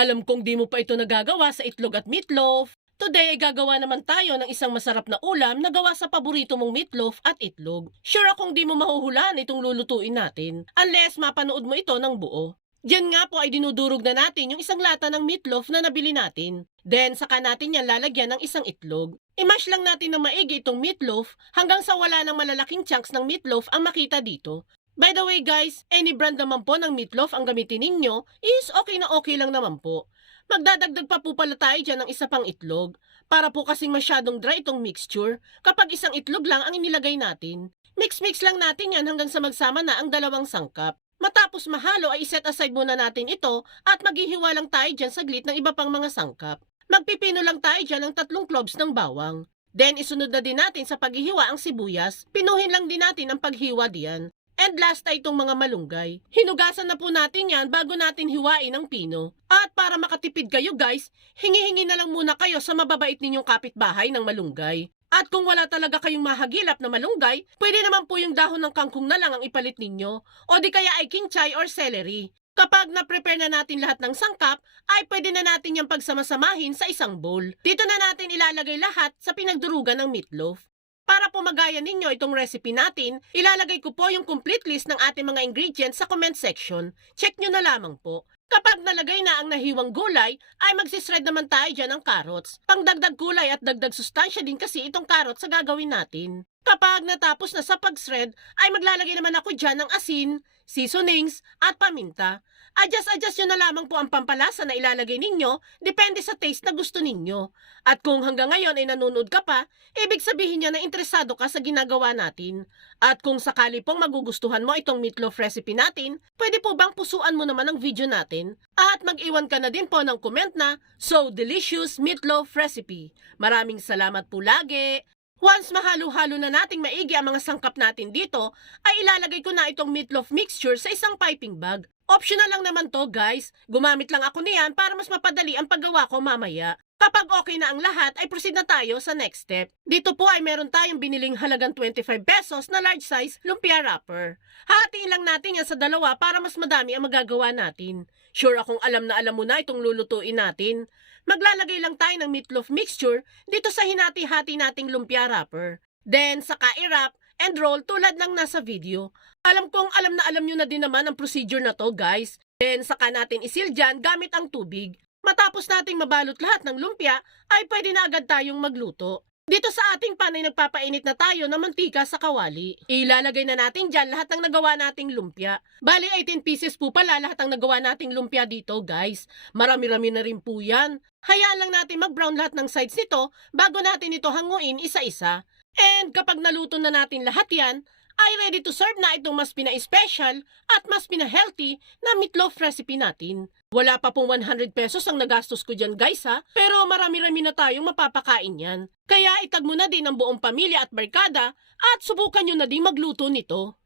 Alam kong di mo pa ito nagagawa sa itlog at meatloaf. Today ay gagawa naman tayo ng isang masarap na ulam na gawa sa paborito mong meatloaf at itlog. Sure akong di mo mahuhulaan itong lulutuin natin unless mapanood mo ito ng buo. Diyan nga po ay dinudurog na natin yung isang lata ng meatloaf na nabili natin. Then saka natin yan lalagyan ng isang itlog. Imash lang natin ng maigi itong meatloaf hanggang sa wala ng malalaking chunks ng meatloaf ang makita dito. By the way guys, any brand naman po ng meatloaf ang gamitin ninyo is okay na okay lang naman po. Magdadagdag pa po pala tayo dyan ng isa pang itlog para po kasing masyadong dry itong mixture kapag isang itlog lang ang inilagay natin. Mix-mix lang natin yan hanggang sa magsama na ang dalawang sangkap. Matapos mahalo ay set aside muna natin ito at maghihiwa lang tayo dyan saglit ng iba pang mga sangkap. Magpipino lang tayo dyan ng tatlong cloves ng bawang. Then isunod na din natin sa paghihiwa ang sibuyas. Pinuhin lang din natin ang paghiwa diyan. And last ay itong mga malunggay. Hinugasan na po natin yan bago natin hiwain ang pino. At para makatipid kayo guys, hingi-hingi na lang muna kayo sa mababait ninyong kapitbahay ng malunggay. At kung wala talaga kayong mahagilap na malunggay, pwede naman po yung dahon ng kangkong na lang ang ipalit ninyo. O di kaya ay kinchay or celery. Kapag na-prepare na natin lahat ng sangkap, ay pwede na natin yung pagsamasamahin sa isang bowl. Dito na natin ilalagay lahat sa pinagdurugan ng meatloaf. Para po magaya ninyo itong recipe natin, ilalagay ko po yung complete list ng ating mga ingredients sa comment section. Check nyo na lamang po. Kapag nalagay na ang nahiwang gulay, ay magsisred naman tayo dyan ng carrots. Pangdagdag gulay at dagdag sustansya din kasi itong carrots sa gagawin natin. Kapag natapos na sa pag-shred, ay maglalagay naman ako dyan ng asin, seasonings, at paminta. Adjust-adjust nyo na lamang po ang pampalasa na ilalagay ninyo, depende sa taste na gusto ninyo. At kung hanggang ngayon ay nanonood ka pa, ibig sabihin niya na interesado ka sa ginagawa natin. At kung sakali pong magugustuhan mo itong meatloaf recipe natin, pwede po bang pusuan mo naman ang video natin? At mag-iwan ka na din po ng comment na, So Delicious Meatloaf Recipe. Maraming salamat po lagi! Once mahalo-halo na nating maigi ang mga sangkap natin dito, ay ilalagay ko na itong meatloaf mixture sa isang piping bag. Optional lang naman to guys. Gumamit lang ako niyan para mas mapadali ang paggawa ko mamaya. Kapag okay na ang lahat, ay proceed na tayo sa next step. Dito po ay meron tayong biniling halagang 25 pesos na large size lumpia wrapper. Hatiin lang natin yan sa dalawa para mas madami ang magagawa natin. Sure akong alam na alam mo na itong lulutuin natin. Maglalagay lang tayo ng meatloaf mixture dito sa hinati-hati nating lumpia wrapper. Then, saka i-wrap and roll tulad ng nasa video. Alam kong alam na alam nyo na din naman ang procedure na to guys. Then, saka natin isil dyan gamit ang tubig. Matapos nating mabalot lahat ng lumpia, ay pwede na agad tayong magluto. Dito sa ating pan ay nagpapainit na tayo ng mantika sa kawali. Ilalagay na natin dyan lahat ng nagawa nating lumpia. Bali 18 pieces po pala lahat ng nagawa nating lumpia dito guys. Marami-rami na rin po yan. Hayaan lang natin mag-brown lahat ng sides nito bago natin ito hanguin isa-isa. And kapag naluto na natin lahat yan, ay ready to serve na itong mas pina-special at mas pina-healthy na meatloaf recipe natin. Wala pa pong 100 pesos ang nagastos ko dyan guys ha, pero marami-rami na tayong mapapakain yan. Kaya itag mo na din ang buong pamilya at barkada at subukan nyo na din magluto nito.